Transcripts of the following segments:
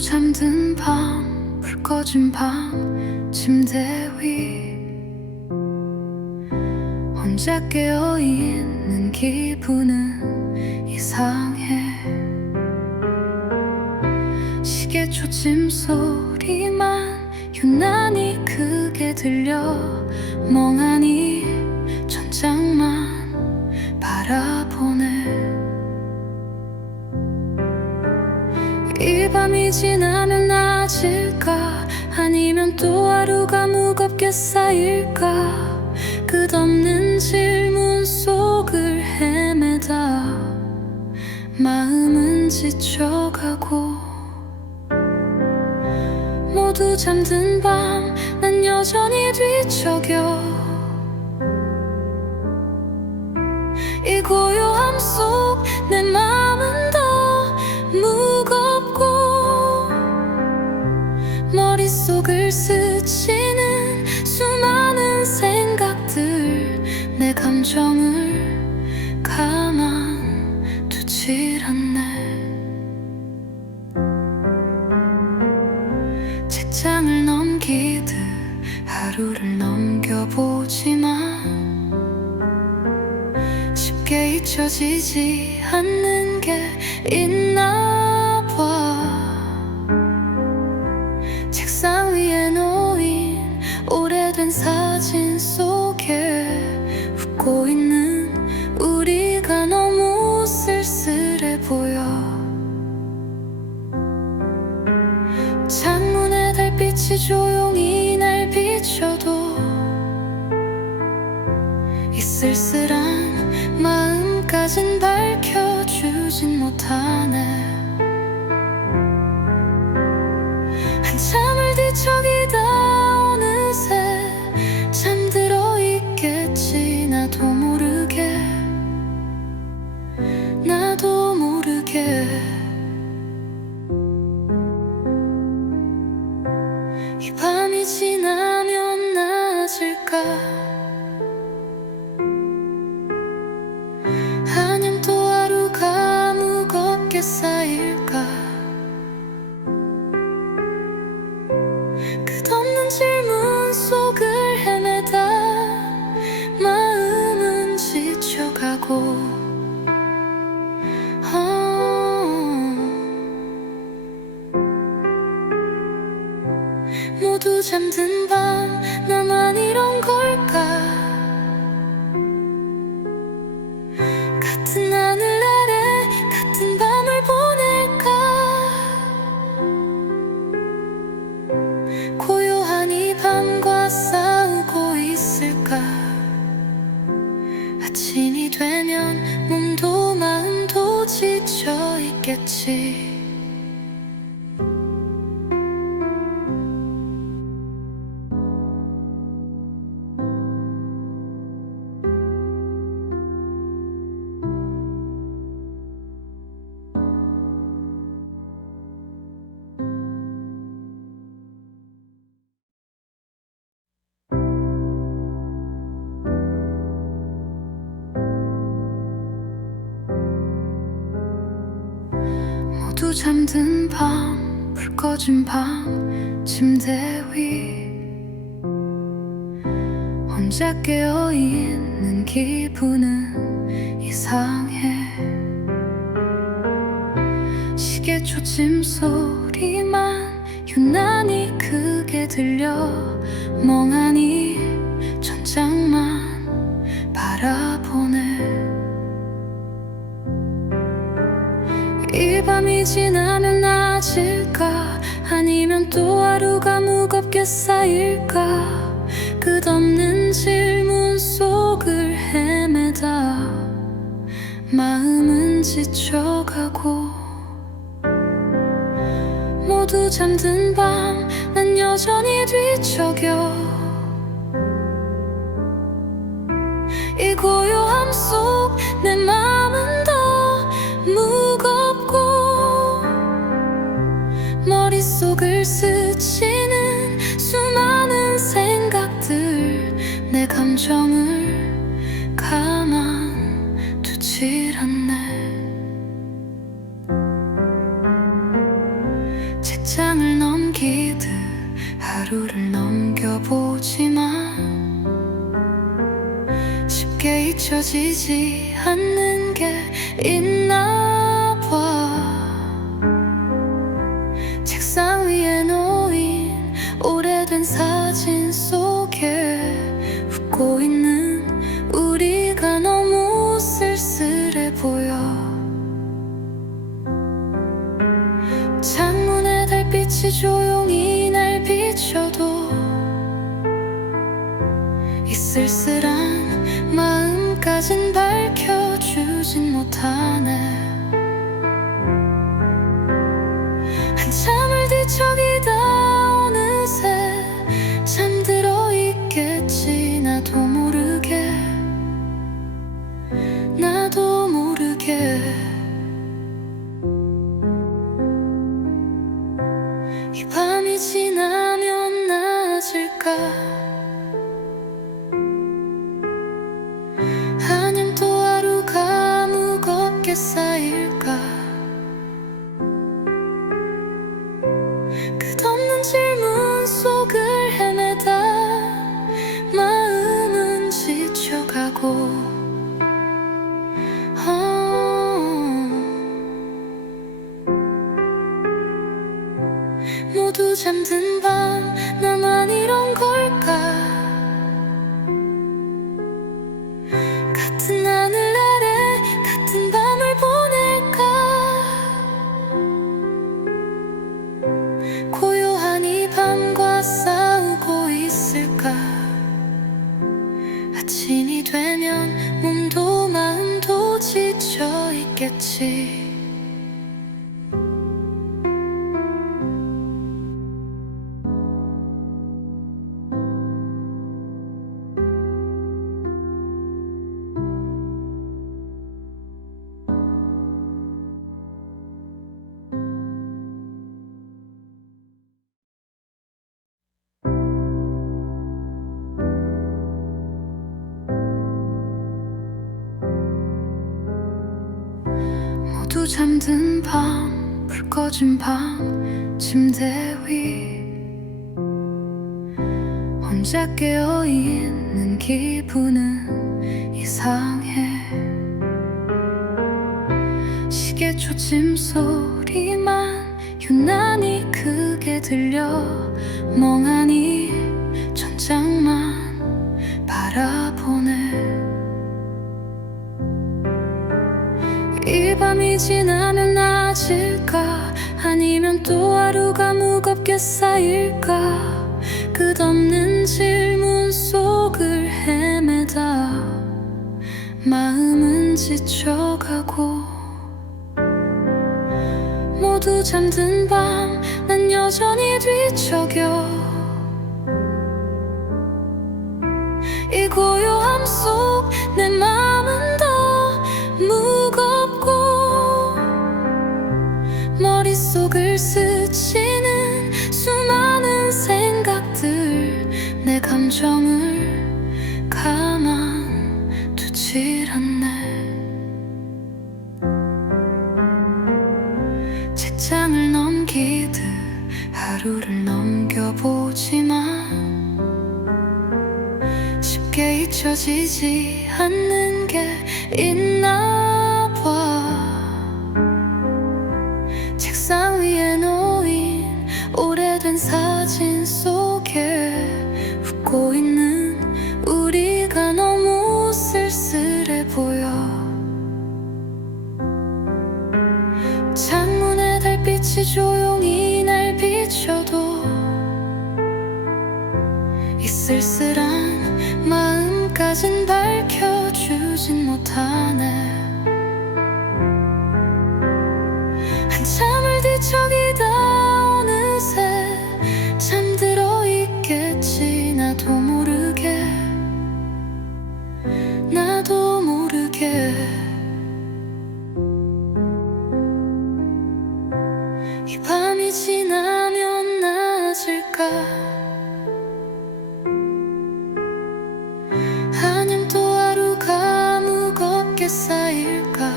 모두 잠든 밤, 불 꺼진 밤, 침대 위 혼자 깨어있는 기분은 이상해. 시계 초침 소리만 유난히 크게 들려. 멍하니 천장만 바라보네. 이 밤이 지나면 나아질까? 아니면 또 하루가 무겁게 쌓일까? 끝없는 질문 속을 헤매다 마음은 지쳐가고. 모두 잠든 밤, 난 여전히 뒤척여. 이 고요함 속 내 맘은 더 무겁고, 머릿속을 스치는 수많은 생각들, 내 감정을 가만두질 않네. 책장을 넘기듯 하루를 넘겨보지만 쉽게 잊혀지지 않는 게 있나 봐. 책상 위에 놓인 오래된 사진 속에 웃고 있는 우리가 너무 쓸쓸해 보여. 창문에 달빛이 조용히 날 비춰도 이 쓸쓸한 마음까진 밝혀주진 못하네. 한참을 뒤척이다 어느새 잠들어 있겠지. 나도 모르게, 나도 모르게. 이 밤이 지나면 나아질까? 아님 또 하루가 무겁게 쌓일까? 끝없는 질문 속을 헤매다 마음은 지쳐가고. 모두 잠든 밤, 나만 이런 걸까? 같은 하늘 아래 같은 밤을 보낼까? 고요한 이 밤과 싸우고 있을까? 아침이 되면 몸도 마음도 지쳐 있겠지. 모두 잠든 밤, 불 꺼진 밤, 침대 위 혼자 깨어있는 기분은 이상해. 시계 초침 소리만 유난히 크게 들려. 멍하니 천장만 바라보네. 이 밤이 지나면 나아질까? 아니면 또 하루가 무겁게 쌓일까? 끝없는 질문 속을 헤매다 마음은 지쳐가고. 모두 잠든 밤, 난 여전히 뒤척여. 이 고요함 속 내 맘은 더 무겁고, 머릿속을 스치는 수많은 생각들, 내 감정을 가만두질 않네. 책장 잊혀지지 않는 게 있나 봐. 책상 위에 놓인 오래된 사진 속에 웃고 있는 우리가 너무 쓸쓸해 보여. 창문에 달빛이 조용히 날 비춰도 이 쓸쓸한 마음까진 밝혀주진 못하네. 한참을 뒤척이다 어느새 잠들어 있겠지. 나도 모르게 나도 모르게. 이 밤이 지나면 나아질까? 아님 또 하루가 무겁게 쌓일까? 끝없는 질문 속을 헤매다 마음은 지쳐가고. 모두 잠든 밤 나만 이런 걸까? 같은 하늘 아래 같은 밤을 보낼까? 고요한 이 밤과 싸우고 있을까? 아침이 되면 몸도 마음도 지쳐 있겠지. 모두 잠든 밤, 불 꺼진 밤, 침대 위 혼자 깨어있는 기분은 이상해. 시계 초침 소리만 유난히 크게 들려. 멍하니 천장만 바라보네. 이 밤이 지나면 나아질까? 아니면 또 하루가 무겁게 쌓일까? 끝없는 질문 속을 헤매다 마음은 지쳐가고. 모두 잠든 밤 난 여전히 뒤척여. 이 고요함 속 내 맘은 더 무겁고. 머릿속을 스치는 수많은 생각들 내 감정을 가만두질 않네. 책장을 넘기듯 하루를 넘겨보지만 쉽게 잊혀지지 않는 게 있나 봐. 책상 위에 놓인 오래된 사진 속에 웃고 있는 우리가 너무 쓸쓸해 보여. 창문에 달빛이 조용히 날 비춰도 이 쓸쓸한 마음까진 밝혀주진 못하네. 한참을 뒤척이다 어느새 잠들어 있겠지. 나도 모르게 나도 모르게. 이 밤이 지나면 나아질까? 아님 또 하루가 무겁게 쌓일까?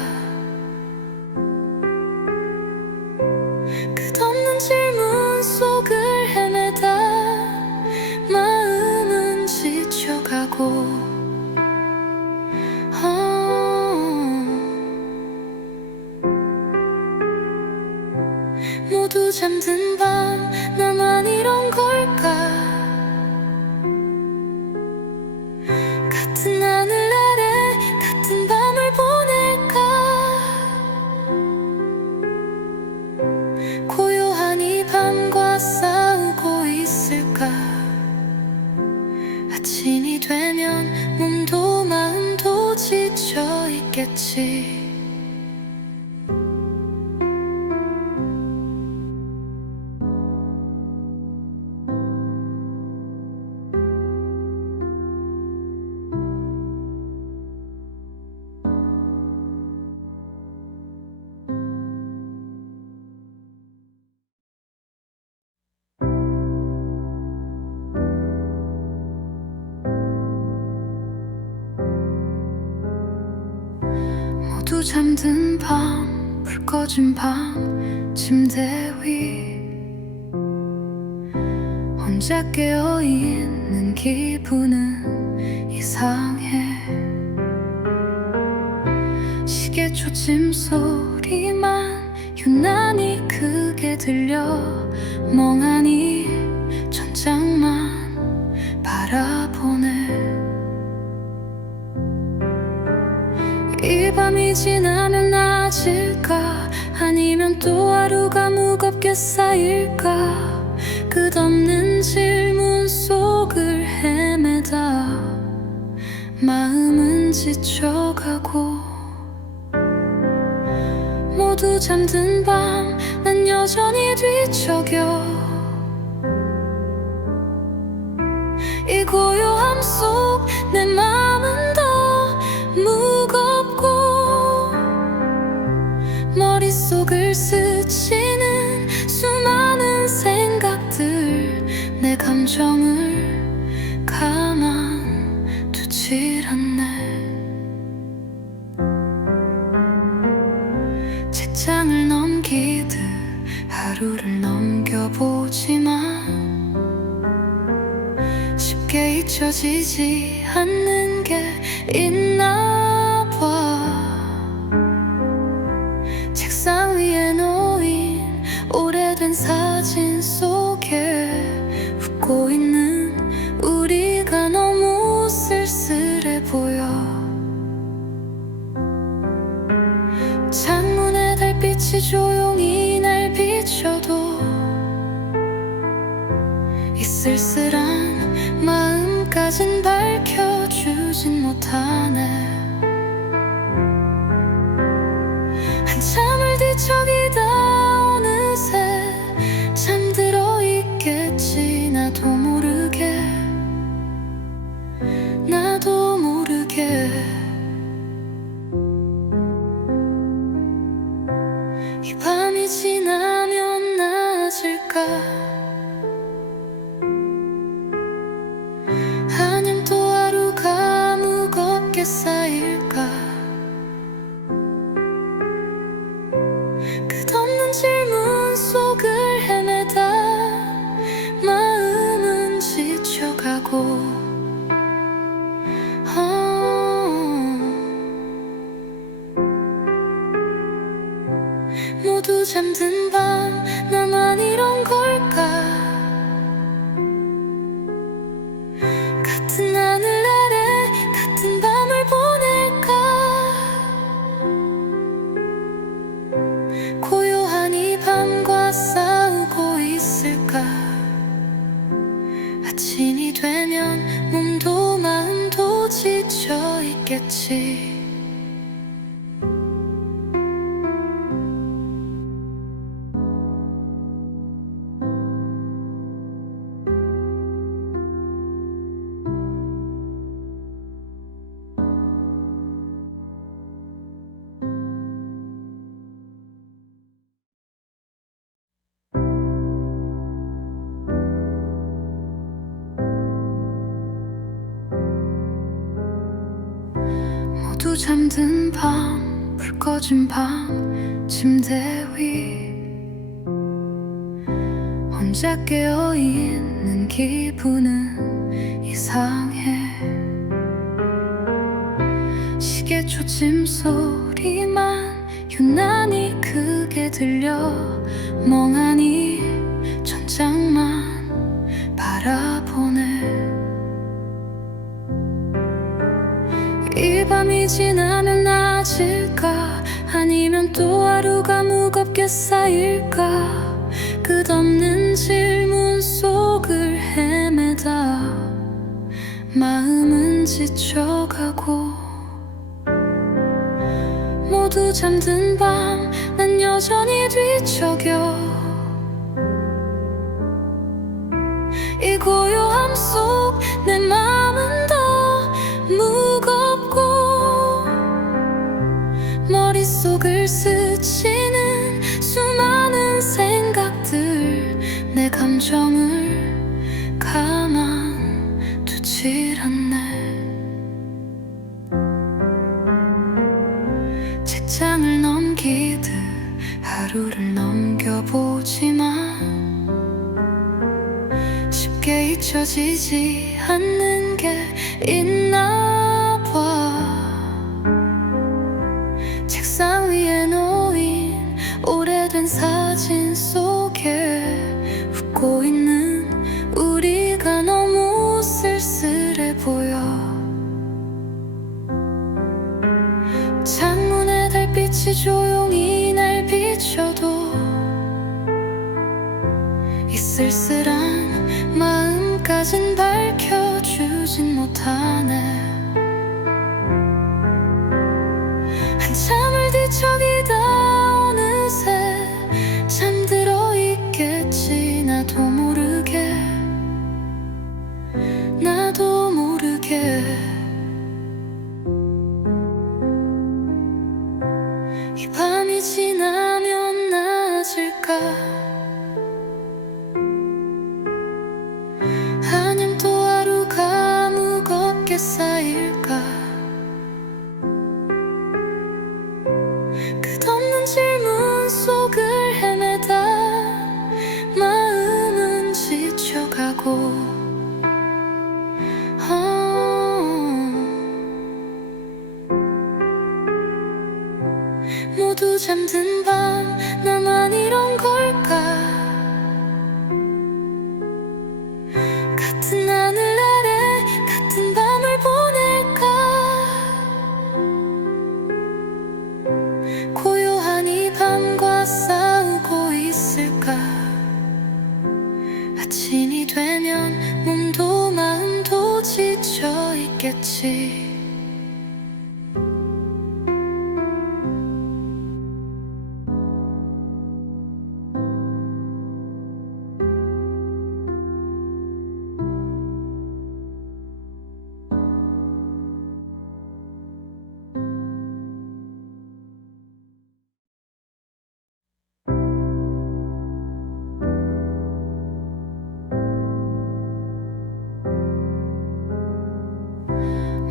끝없는 질문 속을 헤매다 마음은 지쳐가고. 있겠지. 모두 잠든 밤, 불 꺼진 밤, 침대 위 혼자 깨어있는 기분은 이상해. 시계 초침 소리만 유난히 크게 들려. 멍하니 천장만 바라보네. 이 밤이 지나면 나아질까? 아니면 또 하루가 무겁게 쌓일까? 끝없는 질문 속을 헤매다 마음은 지쳐가고. 모두 잠든 밤, 난 여전히 뒤척여. 이 고요함 속 내 맘은 더 무겁고. 머릿속을 스치는 수많은 생각들, 내 감정을 가만두질 않네. 책장을 넘기듯 하루를 넘겨보지만 쉽게 잊혀지지 않는 게 있나 봐. 책상 위에 놓인 오래된 사진 속에 웃고 있는 우리가 너무 쓸쓸해 보여. 창문에 달빛이 조용히 날 비춰도 이 쓸쓸한 마음까진 밝혀주진 못하네. 한참을 뒤척이다 어느새 잠들어 있겠지. 나도 모르게, 나도 모르게. 이 밤이 지나면 나아질까? 아님 또 하루가 무겁게 쌓일까? 끝없는 질문 속을 헤매다 마음은 지쳐가고. 모두 잠든 밤, 나만 이런 걸까? 같은 하늘 아래 같은 밤을 보낼까? 고요한 이 밤과 싸우고 있을까? 아침이 되면 몸도 마음도 지쳐 있겠지. 모두 잠든 밤, 불 꺼진 밤, 침대 위 혼자 깨어있는 기분은 이상해. 시계 초침 소리만 유난히 크게 들려. 멍하니 천장만 바라보네. 이 밤이 지나면 나아질까? 아니면 또 하루가 무겁게 쌓일까? 끝없는 질문 속을 헤매다 마음은 지쳐가고. 모두 잠든 밤 난 여전히 뒤척여 이 고요함 속 내 맘은 더 무겁고 머릿속을 스치는 수많은 생각들 내 감정을 가만두질 않네. 책장을 넘기듯 하루를 넘겨보지만 쉽게 잊혀지지 않는 게 있나 봐. 책상 위에 놓인 오래된 사진 속에 웃고 있는 우리가 너무 쓸쓸해 보여. 창문에 달빛이 조용히 날 비춰도 이 쓸쓸한 마음까진 밝혀주진 못하네. 한참을 뒤척이다 어느새 잠들어 있겠지. 나도 모르게 이 밤이 지나면 나아질까? 아님 또 하루가 무겁게 쌓일까? 끝없는 질문 속을 헤매다 마음은 지쳐가고 모두 잠든 밤 나만 이런 걸까? 같은 하늘 아래 같은 밤을 보낼까? 고요한 이 밤과 싸우고 있을까? 아침이 되면 몸도 마음도 지쳐 있겠지.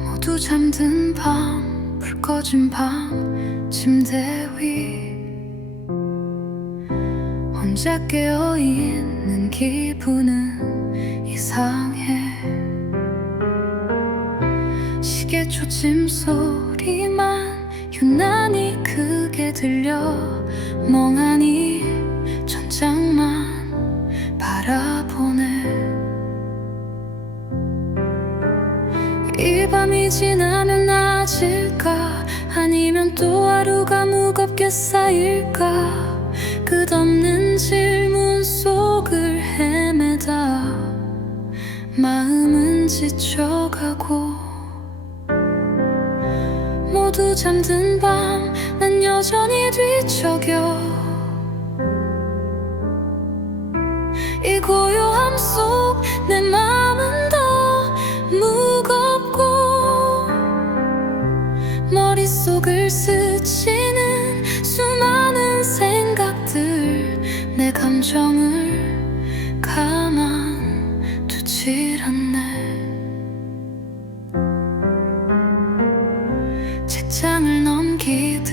모두 잠든 밤, 불 꺼진 밤, 침대 위 혼자 깨어있는 기분은 이상해. 시계 초침 소리만 유난히 크게 들려 멍하니 천장만 바라보네. 이 밤이 지나면 나아질까? 아니면 또 하루가 무겁게 쌓일까? 끝없는 질문 속을 헤매다 마음은 지쳐가고 모두 잠든 밤 난 여전히 뒤척여 이 고요함 속 내 맘은 더 무겁고 머릿속을 스치는 수많은 생각들 내 감정을 가만두질 않네. 책장을 넘기듯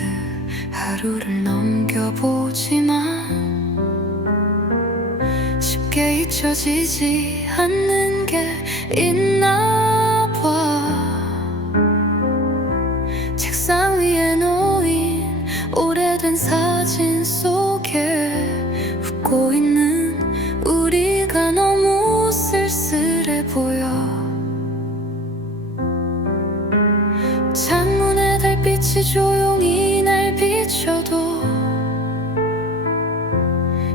하루를 넘겨보지만 쉽게 잊혀지지 않는 게 있나 봐. 책상 위에 놓인 오래된 사진 속에 웃고 있는 우리가 너무 쓸쓸해 보여. 창문에 달빛이 조용히 날 비춰도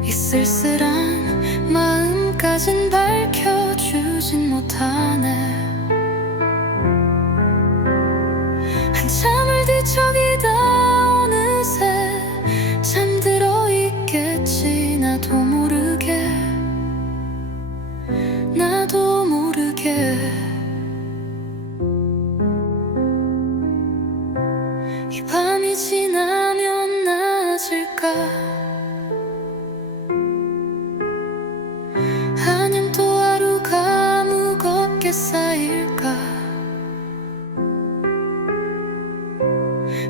이 쓸쓸한 마음까진 밝혀주진 못하네. 한참을 뒤척이다 어느 이 밤이 지나면 나아질까? 아님 또 하루가 무겁게 쌓일까?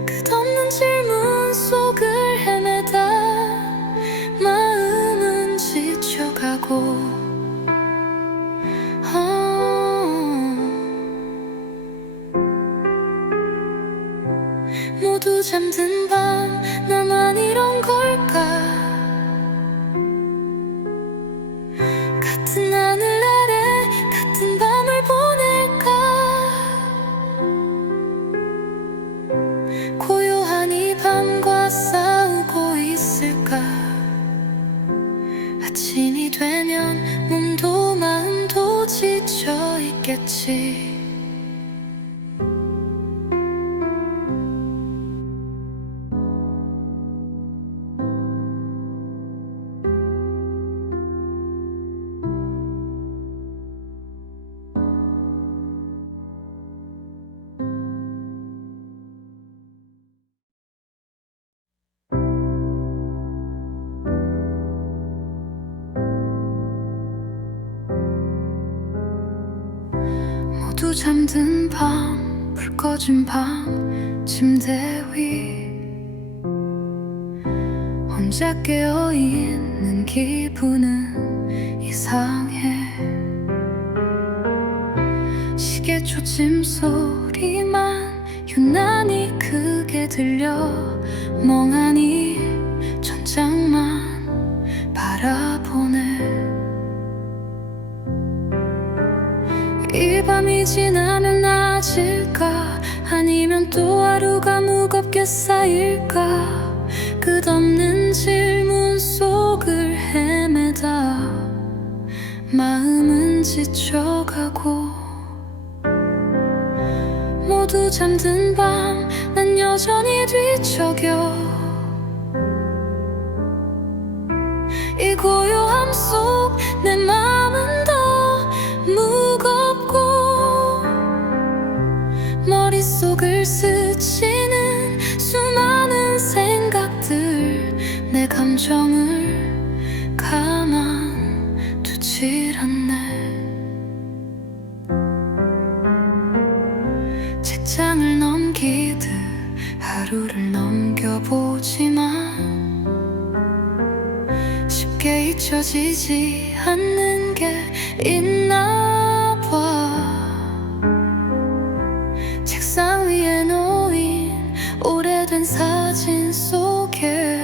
끝없는 질문 속을 헤매다 마음은 지쳐가고 모두 잠든 밤 나만 이런 걸까? 같은 하늘 아래 같은 밤을 보낼까? 고요한 이 밤과 싸우고 있을까? 아침이 되면 몸도 마음도 지쳐 있겠지. 모두 잠든 밤, 불 꺼진 밤, 침대 위 혼자 깨어있는 기분은 이상해. 시계 초침 소리만 유난히 크게 들려 멍하니 천장만 바라보네. 이 밤이 지나면 나아질까? 아니면 또 하루가 무겁게 쌓일까? 끝없는 질문 속을 헤매다 마음은 지쳐가고 모두 잠든 밤 난 여전히 뒤척여 이 고요함 속 내 마음은 더 무겁고 머릿속을 스치는 수많은 생각들 내 감정을 가만두질 않네. 책장을 넘기듯 하루를 넘겨보지만 쉽게 잊혀지지 않는 게 있나 봐. 책상 위에 놓인 오래된 사진 속에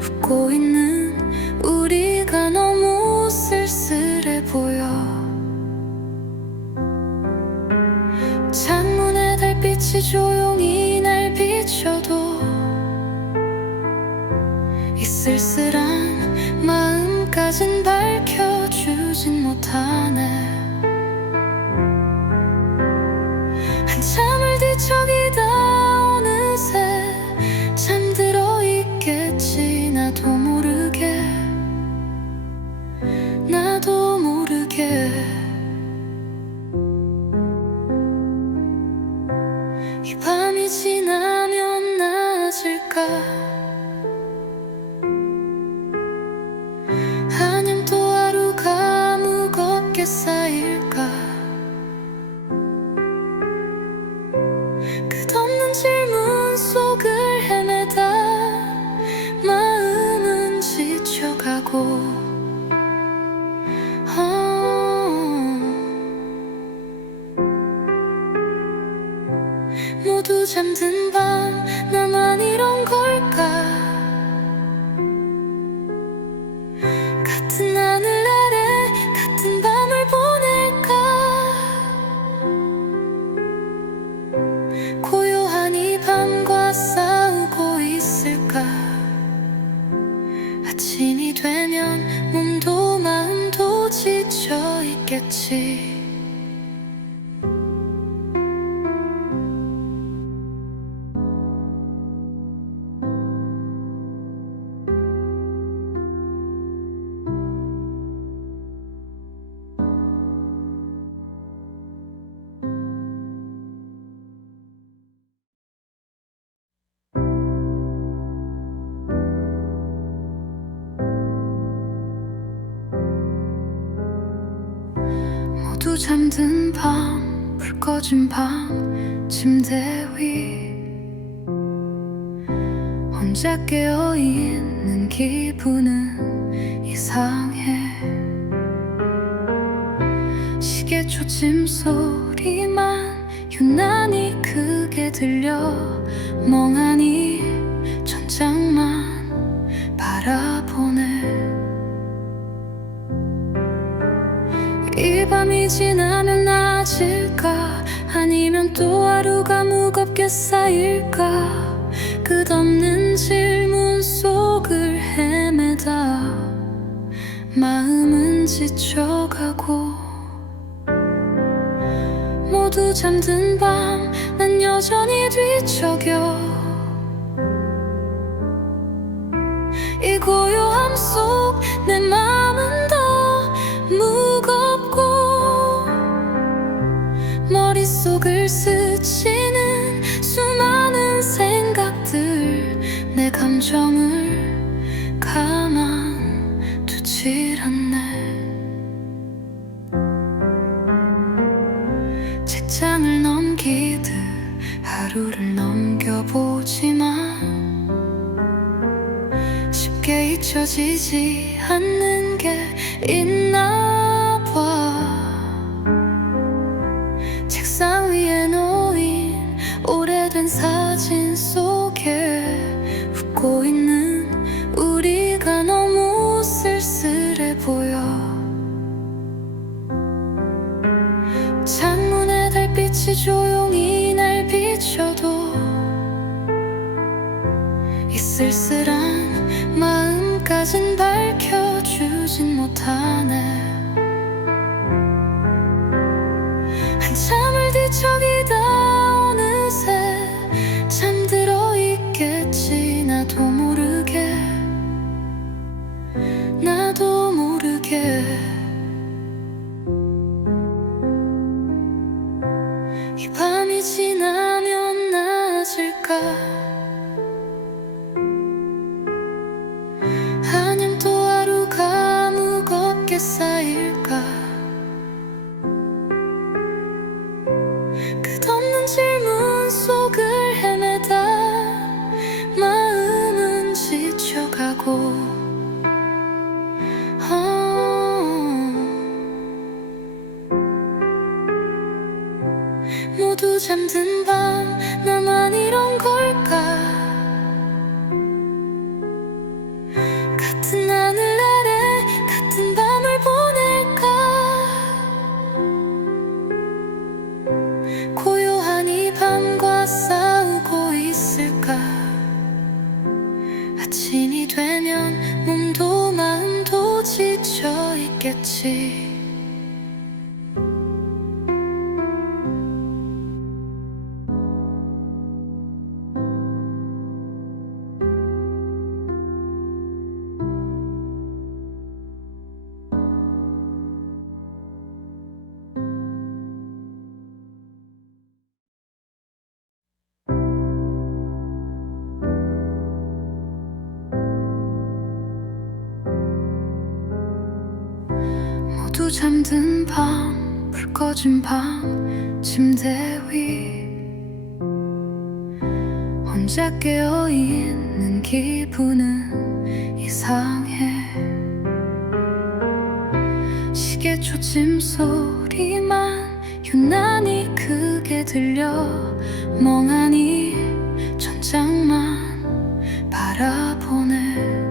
웃고 있는 우리가 너무 쓸쓸해 보여. 창문에 달빛이 조용히 날 비춰도 이 쓸쓸한 마음까진 밝혀주진 못하네. 한참을 뒤척이다 어느새 잠들어 있겠지. 나도 모르게 나도 모르게. 이 밤이 지나면 나아질까? 아님 또 하루가 무겁게 쌓일까? 끝없는 질문 속을 헤매다 마음은 지쳐가고 모두 잠든 밤 나만 이런 걸까? 같은 하늘 아래 같은 밤을 보낼까? 고요한 이 밤과 싸우고 있을까? 아침이 되면 몸도 마음도 지쳐 있겠지. 잠든 밤, 불 꺼진 방, 침대 위 혼자 깨어있는 기분은 이상해. 시계 초침 소리만 유난히 크게 들려. 멍하니 천장만 바라보네. 이 밤이 지나면 나아질까? 아니면 또 하루가 무겁게 쌓일까? 끝없는 질문 속을 헤매다 마음은 지쳐가고. 모두 잠든 밤, 난 여전히 뒤척여. 이 고요함 속 내 맘은 더 무겁고. 머릿속을 스치는 수많은 생각들, 내 감정을 가만두질 않네. 책장을 넘기듯 하루를 넘겨보지만 쉽게 잊혀지지 않는 게 있나 봐. 책상 위에 놓인 오래된 사진 속에 웃고 있는 우리가 너무 쓸쓸해 보여. 창문에 달빛이 조용히 날 비춰도 이 쓸쓸한 마음까진 밝혀주진 못하네. 한참을 뒤척이다 어느새 잠들어 있겠지. 나도 모르게, 나도 모르게. 이 밤이 지나면 나아질까? 아님 또 하루가 무겁게 쌓일까? 끝없는 질문 속을 헤매다 마음은 지쳐가고. 모두 잠든 밤, 나만 이런 걸까? 같은 하늘 아래 같은 밤을 보낼까? 고요한 이 밤과 싸우고 있을까? 아침이 되면 몸도 마음도 지쳐 있겠지. 모두 잠든 밤, 불 꺼진 방, 침대 위 혼자 깨어있는 기분은 이상해. 시계 초침 소리만 유난히 크게 들려. 멍하니 천장만 바라보네.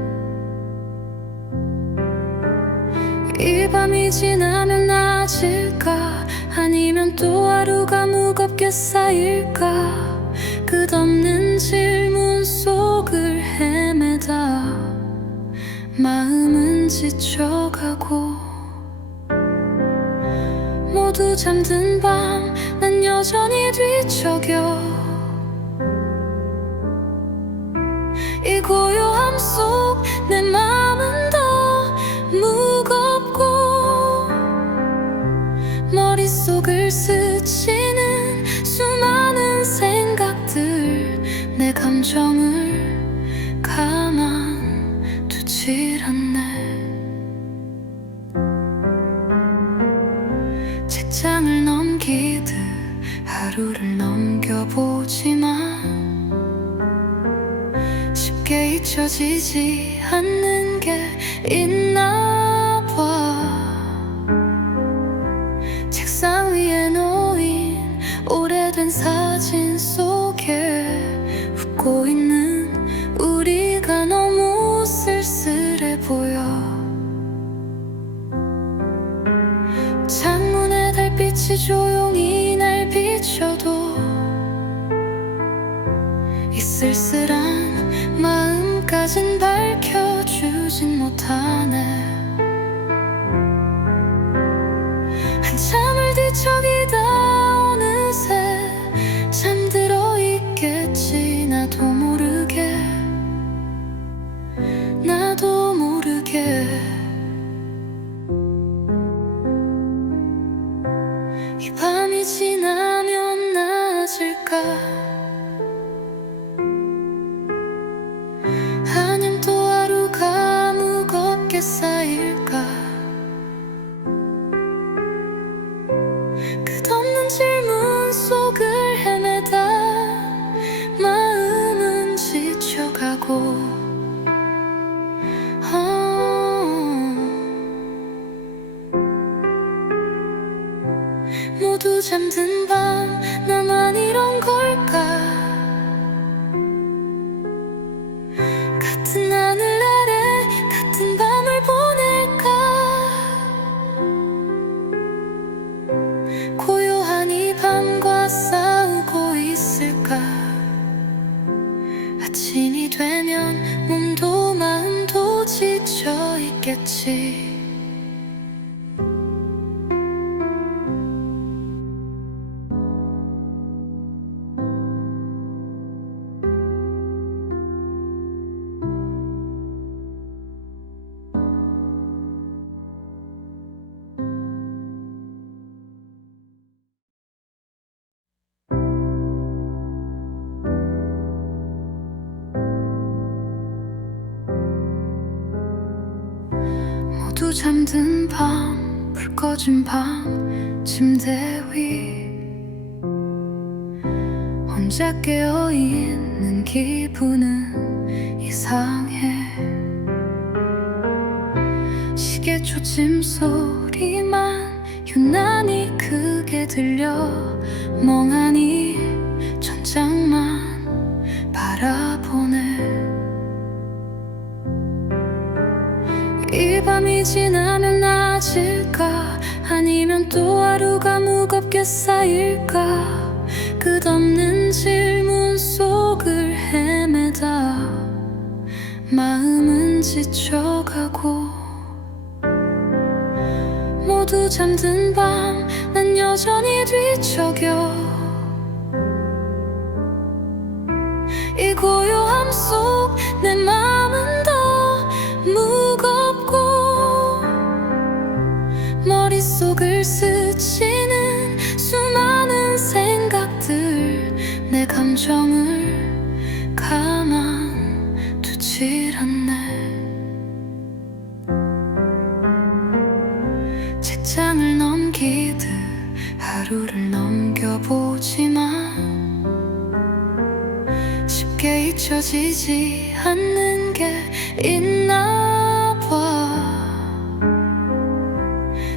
이 밤이 지나면 나아질까? 아니면 또 하루가 무겁게 쌓일까? 끝없는 질문 속을 헤매다 마음은 지쳐가고. 모두 잠든 밤, 난 여전히 뒤척여. 이 고요함 속 내 맘은 더 무겁고. 머릿속을 스치는 수많은 생각들, 내 감정을 가만두질 않네. 책장 넘겨보지만 쉽게 잊혀지지 않는 게 있나 봐. 책상 위에 놓인 오래된 사진 속에 웃고 있는 우리가 너무 쓸쓸해 보여. 창문에 달빛이 조용히 날 비춰도 이 쓸쓸한 마음까진 밝혀주진 못하네. 한참을 뒤척이다 어느새 잠들어 있겠지. 나도 모르게 이 밤이 지나면 나아질까? 아님 또 하루가 무겁게 쌓일까? 끝없는 질문 속을 헤매다 마음은 지쳐가고. 모두 잠든 밤 나만 이런 걸까? 같은 하늘 아래 같은 밤을 보낼까? 고요한 이 밤과 싸우고 있을까? 아침이 되면 몸도 마음도 지쳐 있겠지. 모두 잠든 밤, 불 꺼진 밤, 침대 위 혼자 깨어있는 기분은 이상해. 시계 초침 소리만 유난히 크게 들려. 멍하니 천장만 바라보네. 이 밤이 지나면 나아질까? 아니면 또 하루가 무겁게 쌓일까? 끝없는 질문 속을 헤매다 마음은 지쳐가고. 모두 잠든 밤 난 여전히 뒤척여. 이 고요함 속 내 맘은 더 무겁고. 머릿속을 스치는 수많은 생각들 내 감정을 가만두질 않네. 책장을 넘기듯 하루를 넘겨보지만 쉽게 잊혀지지 않는 게 있나 봐.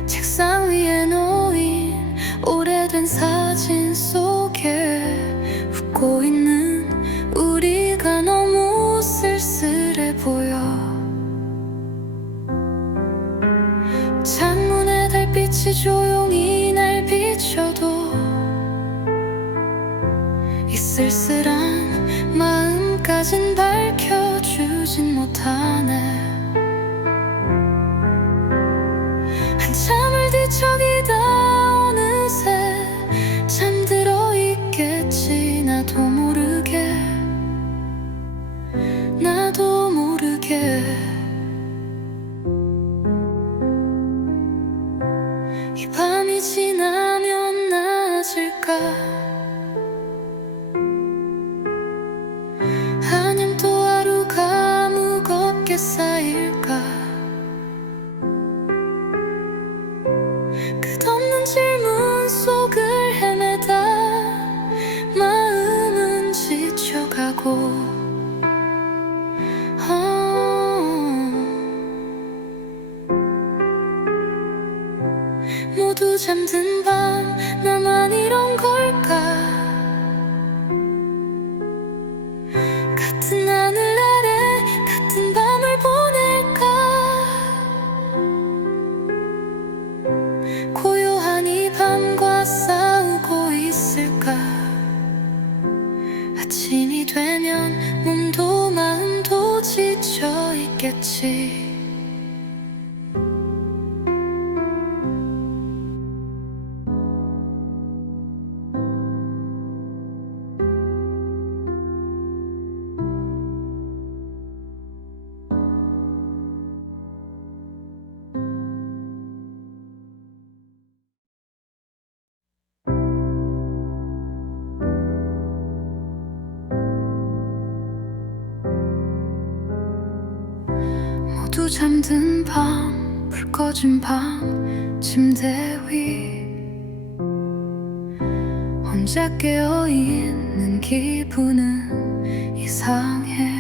책상 위에 놓인 오래된 사진 속에 웃고 있는 우리가 너무 쓸쓸해 보여. 창문에 달빛이 조용히 날 비춰도 이 쓸쓸한 마음까진 밝혀주진 못하네. 한참을 뒤척이다 어느새 잠들어 있겠지. 나도 모르게 이 밤이 지나면 나아질까? 아님 또 하루가 무겁게 쌓일까? 끝없는 질문 속을 헤매다 지쳐가고 모두 잠든 밤 나만 이런 걸까? 같은 하늘 아래 같은 밤을 보낼까? 고요한 이 밤과 싸우고 있을까? 아침이 되면 몸도 마음도 지쳐 있겠지. 모두 잠든 밤, 불 꺼진 방, 침대 위 혼자 깨어있는 기분은 이상해.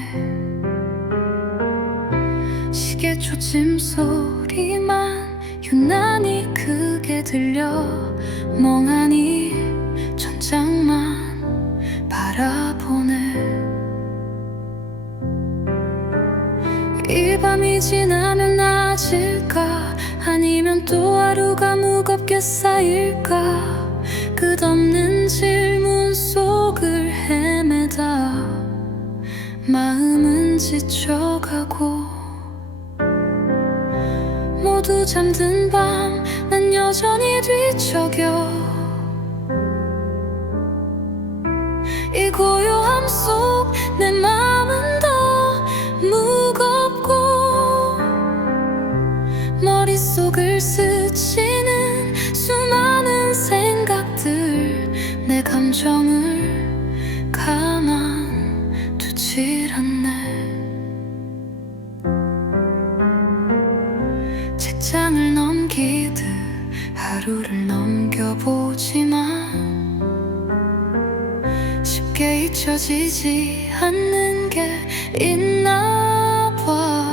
시계 초침 소리만 유난히 크게 들려. 멍하니 천장만 바라보네. 이 밤이 지나면 나아질까? 아니면 또 하루가 무겁게 쌓일까? 끝없는 질문 속을 헤매다 마음은 지쳐가고. 모두 잠든 밤 난 여전히 뒤척여. 이 고요함 속 내 마음은 더 무겁고 머릿속을 스치는 수많은 생각들 내 감정을 가만두질 않네. 책장을 넘기듯 하루를 넘겨보지만 쉽게 잊혀지지 않는 게 있나 봐.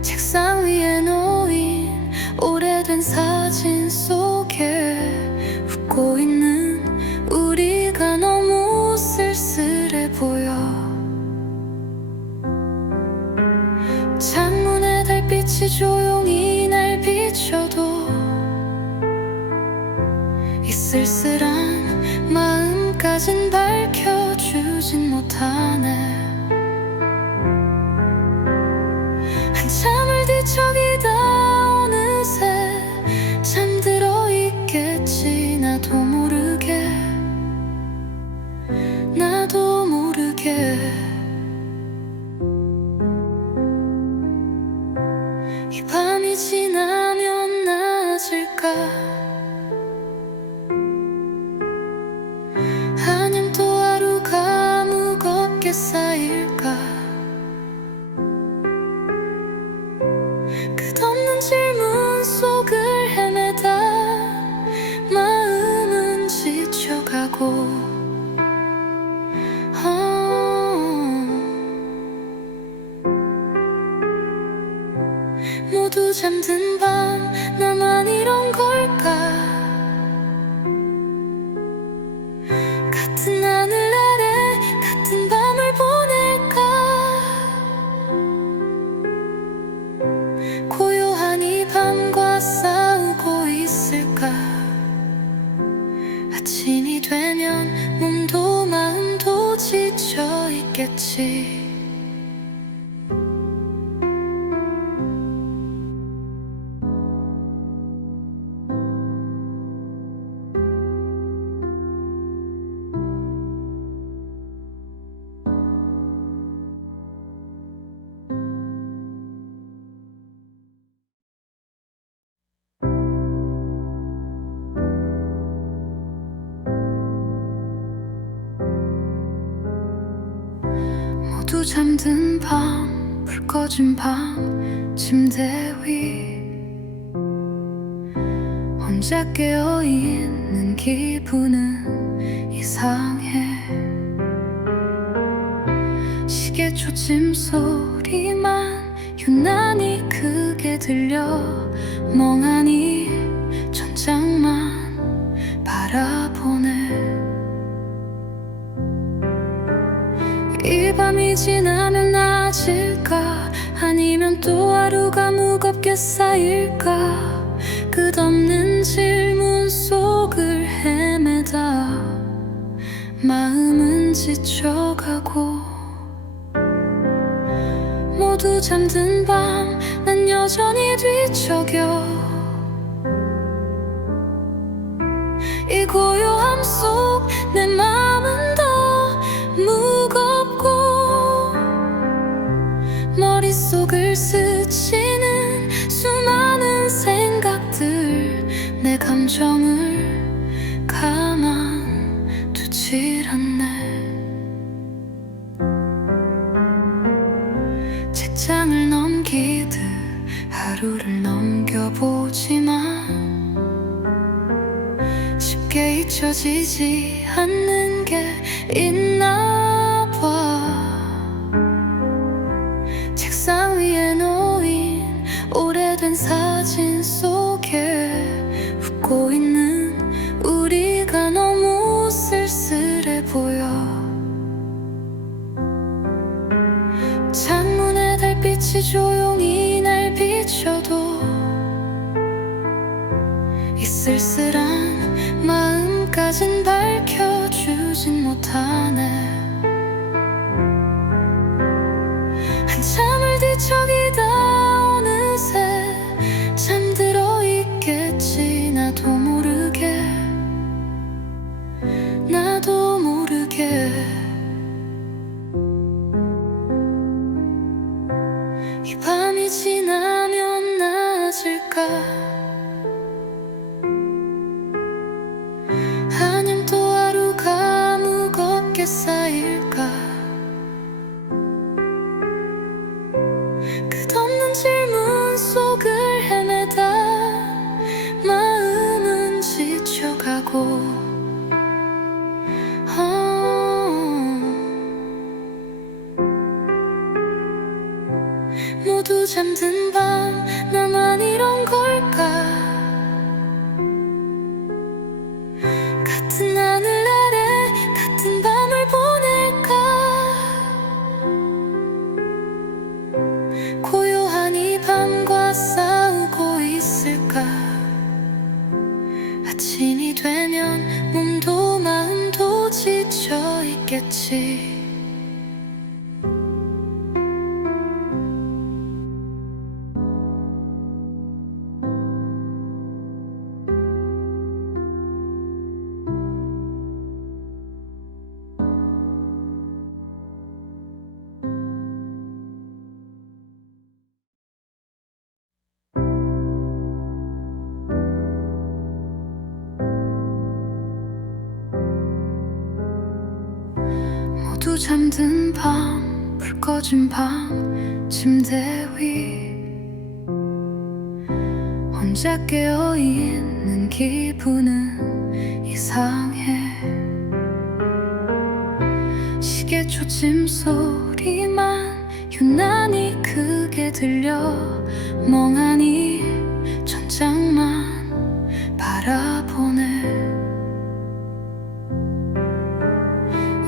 책상 위에 놓인 오래된 사진 속에 웃고 있는 우리가 너무 쓸쓸해 보여. 창문에 달빛이 조용히 날 비춰도 이 쓸쓸한 마음까진 밝혀주진 못하네. 한참을 뒤척이다 어느새 잠들어 있겠지. 나도 모르게 나도 모르게. 이 밤이 지나면 나아질까? 아님 또 하루가 무겁게 쌓일까? 끝없는 질문 속을 헤매다 마음은 지쳐가고. 모두 잠든 밤 나만 이런 걸까? 같은 하늘 아래 같은 밤을 보낼까? 고요한 이 밤과 싸우고 있을까? 아침이 되면 몸도 마음도 지쳐 있겠지. 모두 잠든 밤, 불 꺼진 방, 침대 위 혼자 깨어있는 기분은 이상해. 초침 소리만 유난히 크게 들려 멍하니 천장만 바라보네. 이 밤이 지나면 나아질까, 아니면 또 하루가 무겁게 쌓일까. 끝없는 질문 속을 헤매다 마음은 지쳐가고, 모두 잠든 밤 난 여전히 뒤척여 이 고요함 속 내 맘은 더 무겁고, 머릿속을 스치는 수많은 생각들, 내 감정을 가만두질 않네. 책장을 넘기듯 하루를 넘겨보지만 쉽게 잊혀지지 않는 게 있나 봐. 책상 위에 놓인 오래된 사진 속에 웃고 있는 우리가 너무 쓸쓸해 보여. 창문에 달빛이 조용히 날 비춰도 이 쓸쓸한 마음까진 밝혀주진 못하네. 한참을 뒤척이다 어느새 잠들어 있겠지. 나도 모르게 이 밤이 지나면 나아질까, 아님 또 하루가 무겁게 쌓일까. 끝없는 질문 속을 헤매다 마음은 지쳐가고, 모두 잠든 밤 나만 이런 걸까. 같은 하늘 아래 같은 밤을 보낼까. 고요한 이 밤과 싸우고 있을까. 아침이 되면 몸도 마음도 지쳐 있겠지. 모두 잠든 밤, 불 꺼진 밤, 침대 위 혼자 깨어있는 기분은 이상해. 시계 초침 소리만 유난히 크게 들려 멍하니 천장만 바라보네.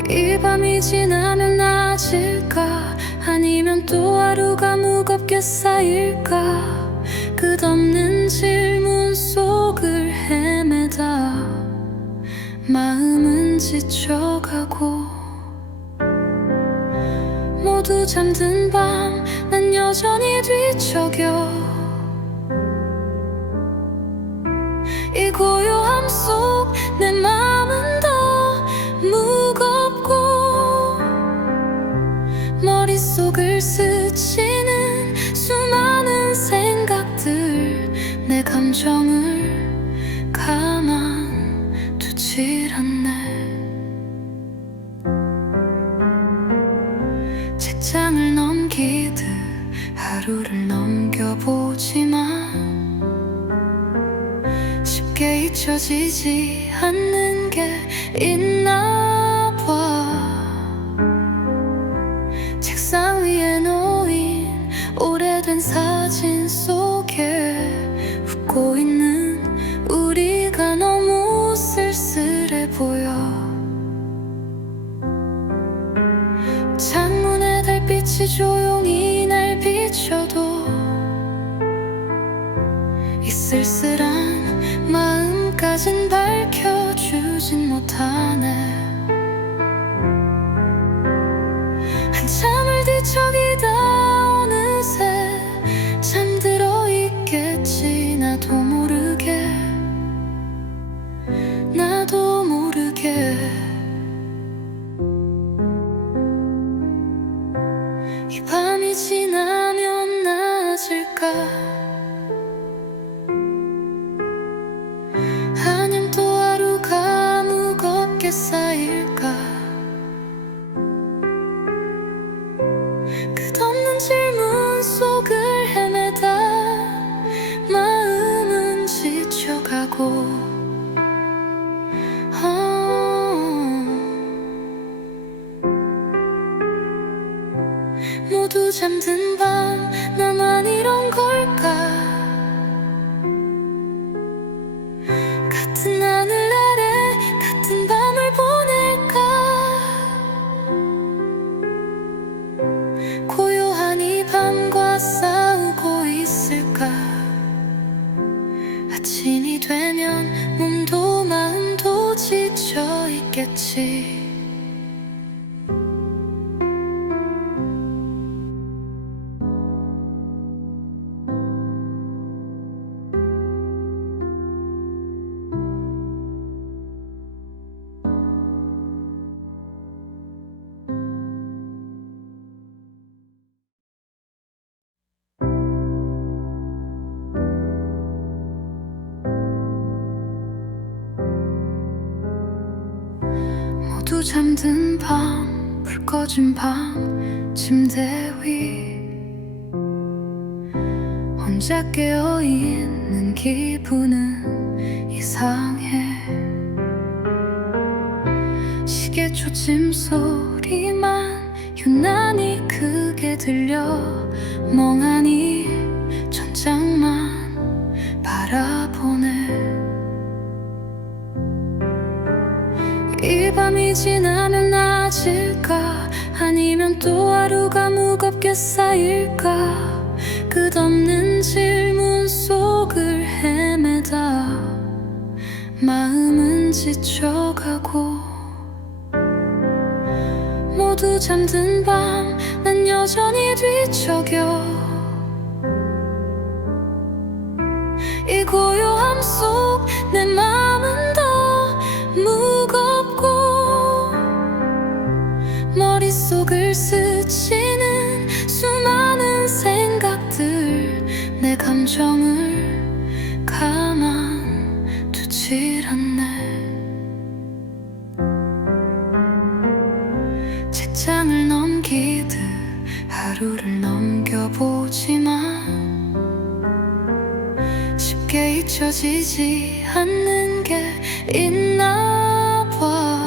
이 밤이 지나면 나아질까, 아니면 또 하루가 무겁게 쌓일까. 끝없는 질문 속을 헤매다 마음은 지쳐가고, 모두 잠든 밤 난 여전히 뒤척여 이 고요함 속 내 맘은 더 무겁고, 머릿속을 스치는 수많은 생각들, 내 감정을 가만두질 않네. 책장을 넘기듯 하루를 넘겨보지만 쉽게 잊혀지지 않는 게 있나 봐. 책상 달빛이 조용히 날 비춰도 이 쓸쓸한 마음까진 밝혀주진 못하네. 한참을 뒤척이다 어느새 잠들어 있겠지. 나도 모르게 이 밤이 지나면 나아질까? 아님 또 하루가 무겁게 쌓일까? 끝없는 질문 속을 헤매다 마음은 지쳐가고 모두 잠든 밤 나만 이런 걸까? 같은 하늘 아래 같은 밤을 보낼까? 고요한 이 밤과 싸우고 있을까? 아침이 되면 몸도 마음도 지쳐 있겠지. 모두 잠든 밤, 불 꺼진 방, 침대 위 혼자 깨어있는 기분은 이상해. 시계 초침 소리만 유난히 크게 들려 멍하니 천장만 바라보네. 이 밤이 지나면 나아질까? 아니면 또 하루가 무겁게 쌓일까? 끝없는 질문 속을 헤매다 마음은 지쳐가고 모두 잠든 밤 난 여전히 뒤척여 이 고요함 속 내 맘은 더 무겁고 머릿속을 스치는 수많은 생각들 내 감정을 가만두질 않네. 책장을 넘기듯 하루를 넘겨보지만 쉽게 잊혀지지 않는 게 있나 봐.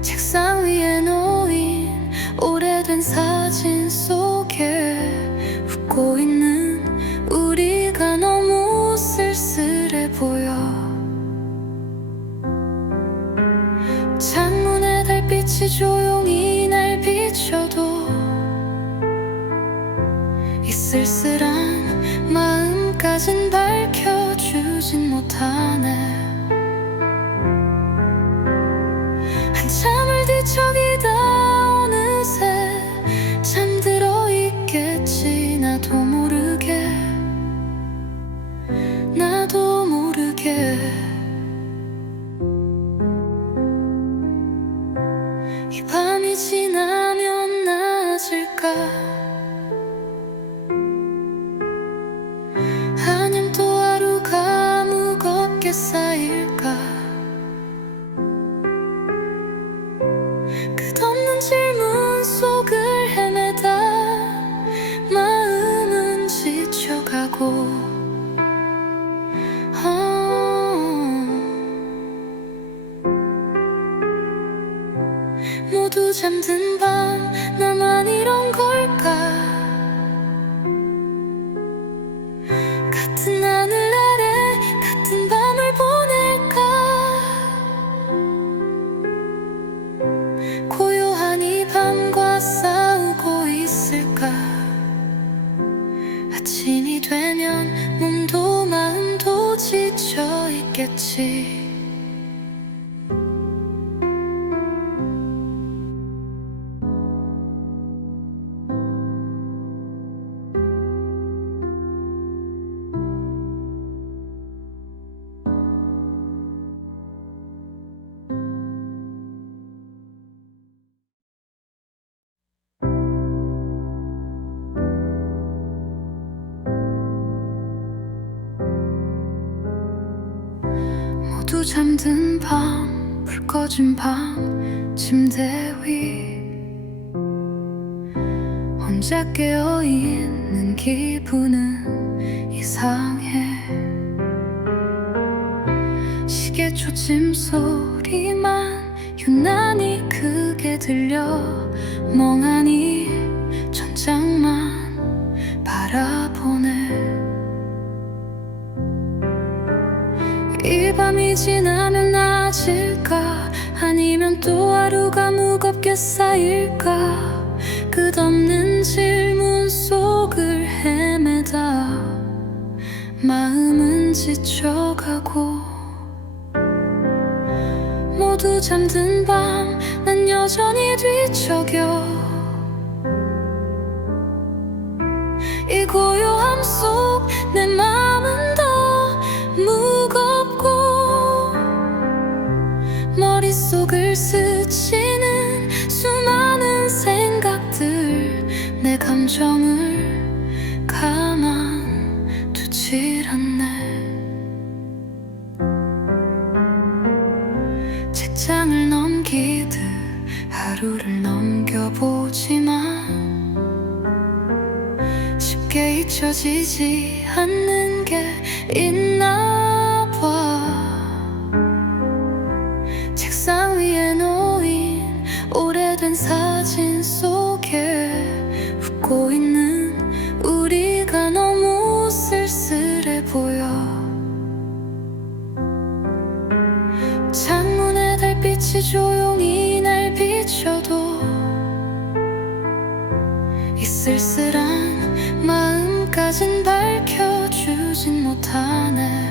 책상 위에 놓인 오래된 사진 속에 웃고 있는 우리가 너무 쓸쓸해 보여. 창문에 달빛이 조용히 날 비춰도 이 쓸쓸한 마음까진 밝혀주진 못하네. 한참을 뒤척이다 어느새 잠들어 있겠지. 나도 모르게 이 밤이 지나면 나아질까? 아님 또 하루가 무겁게 쌓일까? 끝없는 질문 속을 헤매다 마음은 지쳐가고 모두 잠든 밤 나만 이런 걸까? 같은 하늘 아래 같은 밤을 보낼까? 고요한 이 밤과 모두 잠든 밤, 불 꺼진 밤, 침대 위 혼자 깨어있는 기분은 이상해. 시계 초침 소리만 유난히 크게 들려. 멍하니 천장만 바라보네. 이 밤이 지나면 나아질까? 아니면 또 하루가 무겁게 쌓일까? 끝없는 질문 속을 헤매다 마음은 지쳐가고. 모두 잠든 밤, 난 여전히 뒤척여. 이 고요함 속 내 맘은 더 무겁고, 머릿속을 스치는 수많은 생각들, 내 감정을 가만두질 않네. 책장을 넘기듯 하루를 넘겨보지만 쉽게 잊혀지지 않는 게 있나 봐. 책상 위에 놓인 오래된 사진 속에 웃고 있는 우리가 너무 쓸쓸해 보여. 창문에 달빛이 조용히 날 비춰도 이 쓸쓸한 마음까진 밝혀주진 못하네.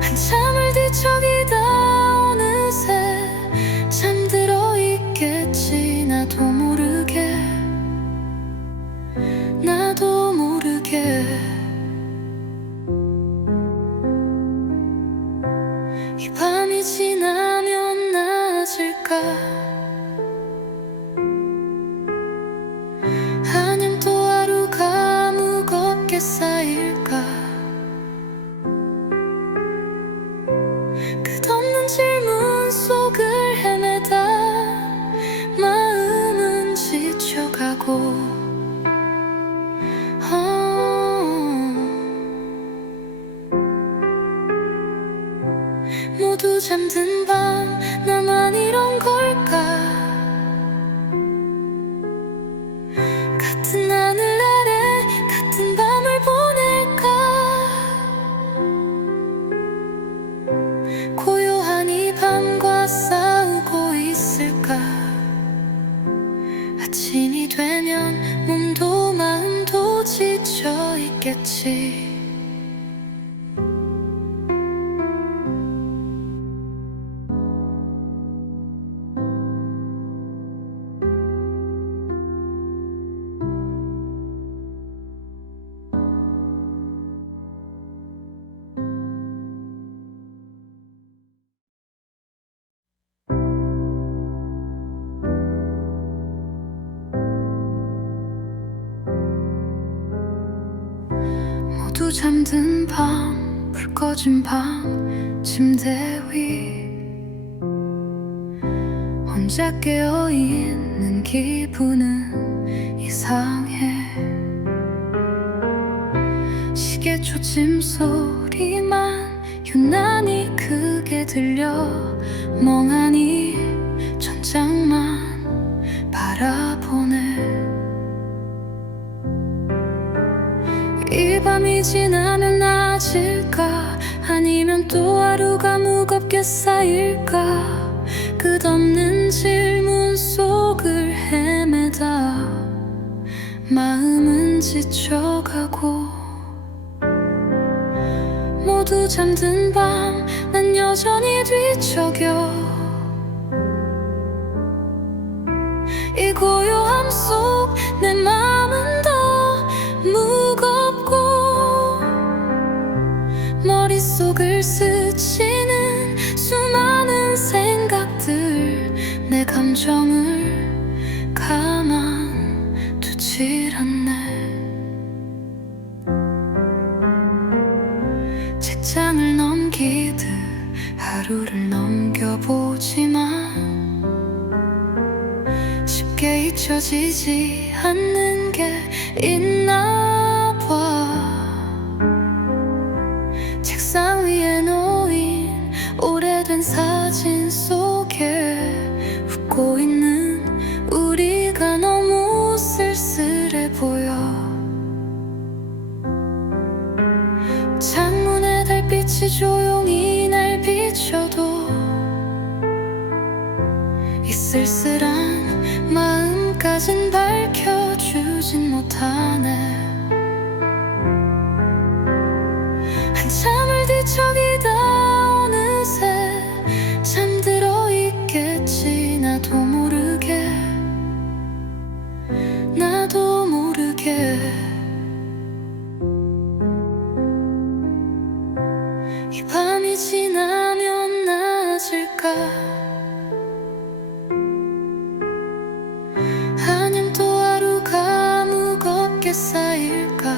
한참을 뒤척이다 어느새 잠들어 있겠지. 나도 모르게, 나도 모르게. 이 밤이 지나면 나아질까? 아님 또 하루가 무겁게 쌓일까? 끝없는 질문 속을 헤매다 마음은 지쳐가고. 모두 잠든 밤, 나만 이런 걸까? 같은 하늘 아래 같은 밤을 보낼까? 고요한 이 밤과 싸우고 있을까? 아침이 되면 몸도 마음도 지쳐 있겠지. 모두 잠든 밤, 불 꺼진 밤, 침대 위 혼자 깨어있는 기분은 이상해. 시계 초침 소리만 유난히 크게 들려. 멍하니 천장만 바라보네. 이 밤이 지나면 나아질까? 아니면 또 하루가 무겁게 쌓일까? 끝없는 질문 속을 헤매다 마음은 지쳐가고. 모두 잠든 밤, 난 여전히 뒤척여. 이 고요함 속 내 맘은 더 무겁고, 머릿속을 스치는 수많은 생각들, 내 감정을 가만두질 않네. 잊혀지지 않는 게 있나 봐. 책상 위에 놓인 오래된 사진 속에 웃고 있는 우리가 너무 쓸쓸해 보여. 창문에 달빛이 조용히 날 비춰도 이 쓸쓸한 마음까진 밝혀주진 못하네. 한참을 뒤척이다 어느새 잠들어 있겠지. 나도 모르게 나도 모르게. 이 밤이 지나면 나아질까? 아님 또 하루가 무겁게 쌓일까?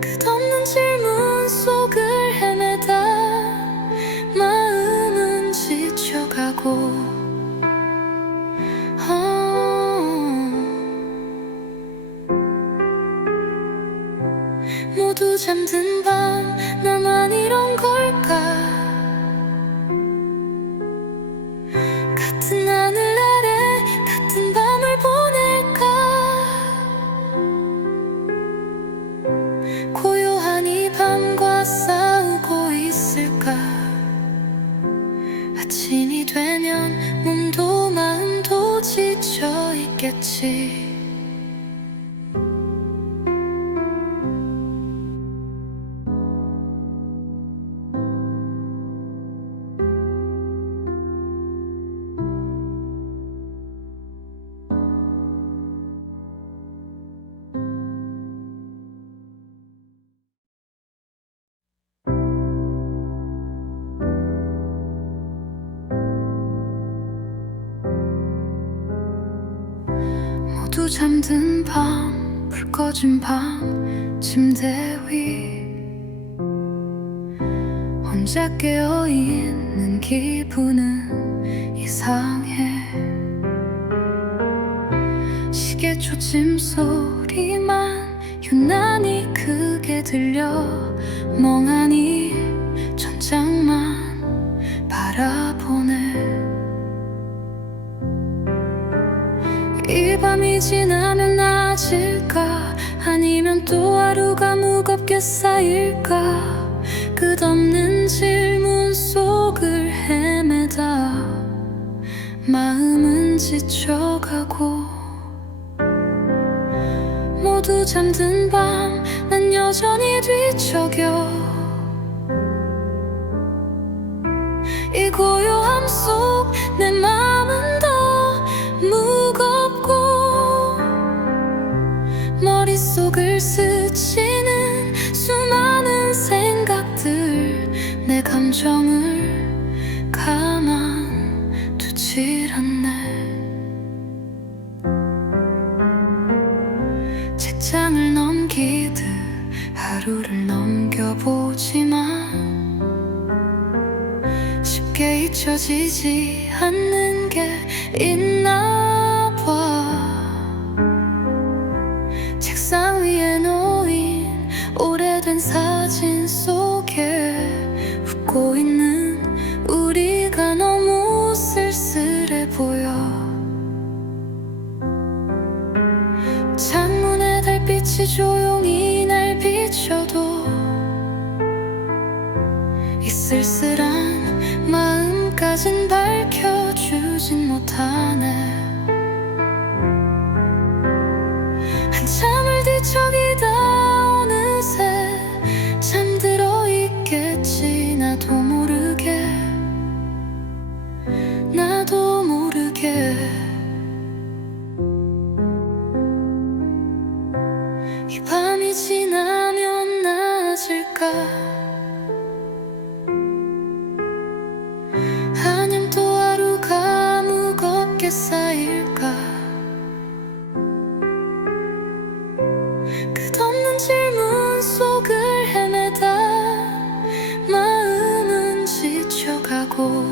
끝없는 질문 속을 헤매다 마음은 지쳐가고. 모두 잠든 밤 나만 이런 걸까? 같은 하늘 아래 같은 밤을 보낼까? 고요한 이 밤과 싸우고 있을까? 아침이 되면 몸도 마음도 지쳐 있겠지. 모두 잠든 밤, 불 꺼진 방, 침대 위 혼자 깨어있는 기분은 이상해. 시계 초침 소리만 유난히 크게 들려. 멍하니 천장만 바라보네. 이 밤이 지나면 나아질까? 아니면 또 하루가 무겁게 쌓일까? 끝없는 질문 속을 헤매다 마음은 지쳐가고. 모두 잠든 밤 난 여전히 뒤척여. 이 고요함 속 내 맘은 더 무겁고. 머릿속을 스치는 수많은 생각들 내 감정을 가만두질 않네. 책장을 넘기듯 하루를 넘겨보지만 쉽게 잊혀지지 않는 게 있나 봐. 책상 위에 놓인 오래된 사진 속에 웃고 있는 우리가 너무 쓸쓸해 보여. 창문에 달빛이 조용히 날 비춰도 이 쓸쓸한 마음까진 밝혀주진 못하네. 한참을 뒤척이다 어느새 잠들어 있겠지. 나도 모르게 나도 모르게. 이 밤이 지나면 나아질까? 아님 또 하루가 무겁게 쌓일까? 끝없는 질문 속을 헤매다 마음은 지쳐가고.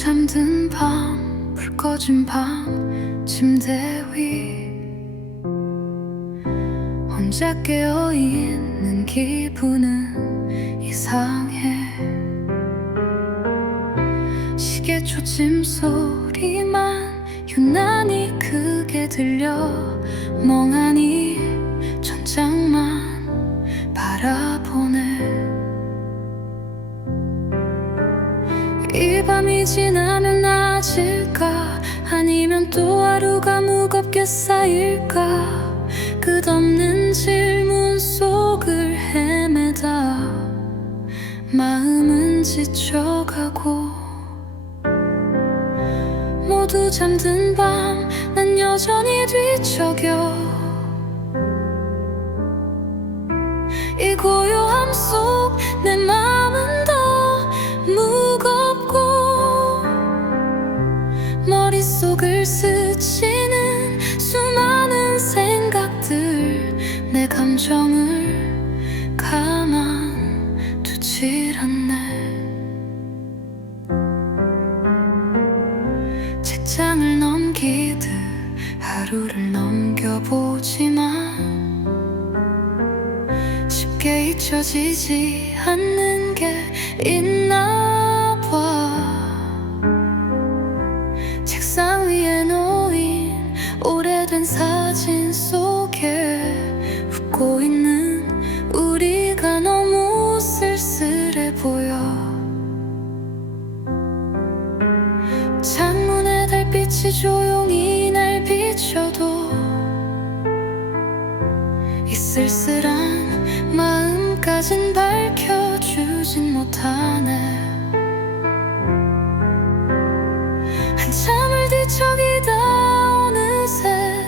잠든 밤, 불 꺼진 밤, 침대 위 혼자 깨어있는 기분은 이상해. 시계 초침 소리만 유난히 크게 들려. 멍하니 천장만 바라보네. 이 밤이 지나면 나아질까? 아니면 또 하루가 무겁게 쌓일까? 끝없는 질문 속을 헤매다 마음은 지쳐가고. 모두 잠든 밤, 난 여전히 뒤척여. 이 고요함 속 내 맘은 더 무겁고. 머릿속을 스치는 수많은 생각들, 내 감정을 가만두질 않네. 책장을 넘기듯 하루를 넘겨보지만 쉽게 잊혀지지 않는 게 있나 봐. 책상 위에 놓인 오래된 사진 속에 웃고 있는 우리가 너무 쓸쓸해 보여. 창문에 달빛이 조용히 날 비춰도 이 쓸쓸한 마음까진 밝혀주진 못하네. 한참을 뒤척이다 어느새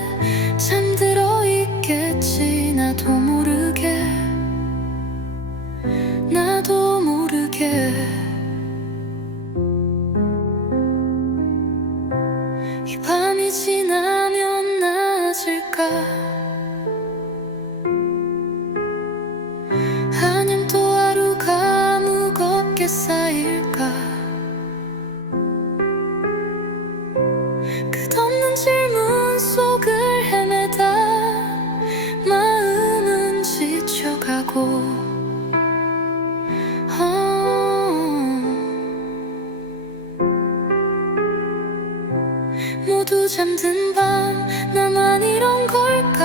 잠들어 있겠지. 나도 모르게, 나도 모르게. 이 밤이 지나면 나아질까? 아님 또 하루가 무겁게 쌓일까? 끝없는 질문 속을 헤매다 마음은 지쳐가고. 모두 잠든 밤, 나만 이런 걸까?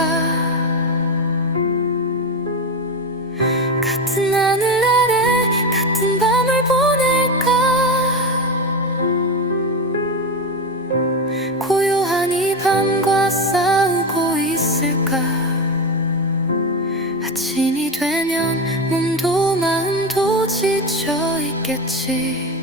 같은 하늘 아래 같은 밤을 보낼까? 고요한 이 밤과 싸우고 있을까? 아침이 되면 몸도 마음도 지쳐 있겠지.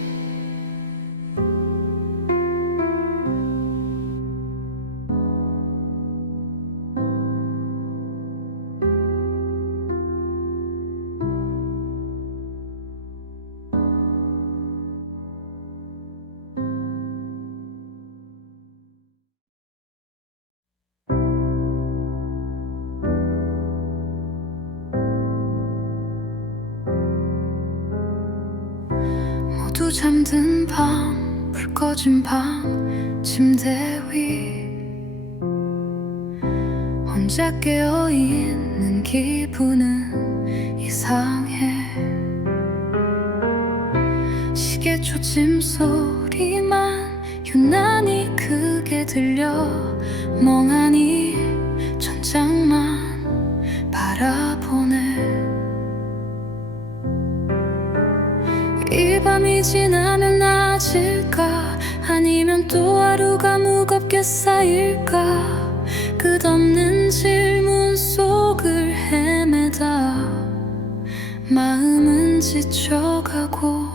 모두 잠든 밤, 불 꺼진 밤, 침대 위 혼자 깨어있는 기분은 이상해. 시계 초침 소리만 유난히 크게 들려. 멍하니 천장만 바라보네. 이 밤이 지나면 나아질까? 아니면 또 하루가 무겁게 쌓일까? 끝없는 질문 속을 헤매다 마음은 지쳐가고.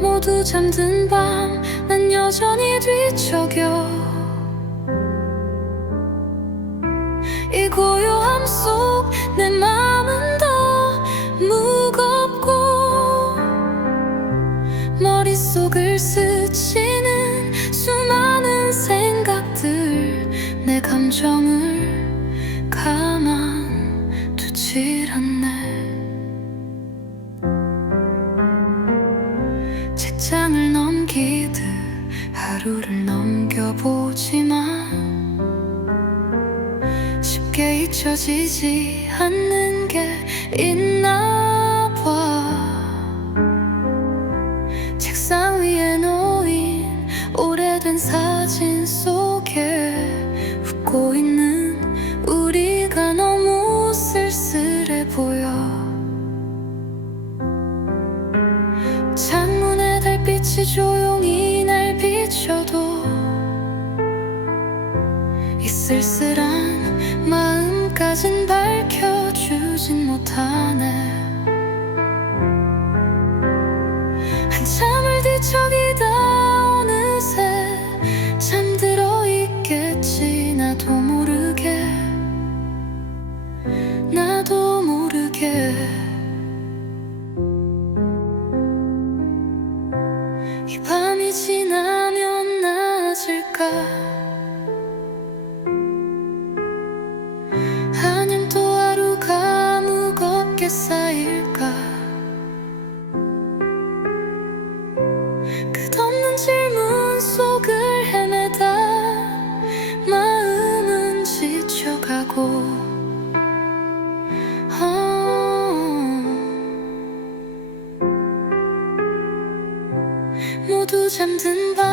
모두 잠든 밤, 난 여전히 뒤척여. 이 고요함 속 내 맘은 더 무겁고. 머릿속을 스치는 수많은 생각들, 내 감정을 가만두질 않네. 책장 쉽게 잊혀지지 않는 게 있나 봐. 책상 위에 놓인 오래된 사진 속에 웃고 있는 우리가 너무 쓸쓸해 보여. 창문에 달빛이 조용히 날 비춰도 이 쓸쓸한 마음까진 밝혀주진 못하네. 한참을 뒤척이다 어느새 잠들어 있겠지. 나도 모르게 나도 모르게. 이 밤이 지나면 나아질까? 아님 또 하루가 무겁게 쌓일까? 끝없는 질문 속을 헤매다 마음은 지쳐가고 모두 잠든 밤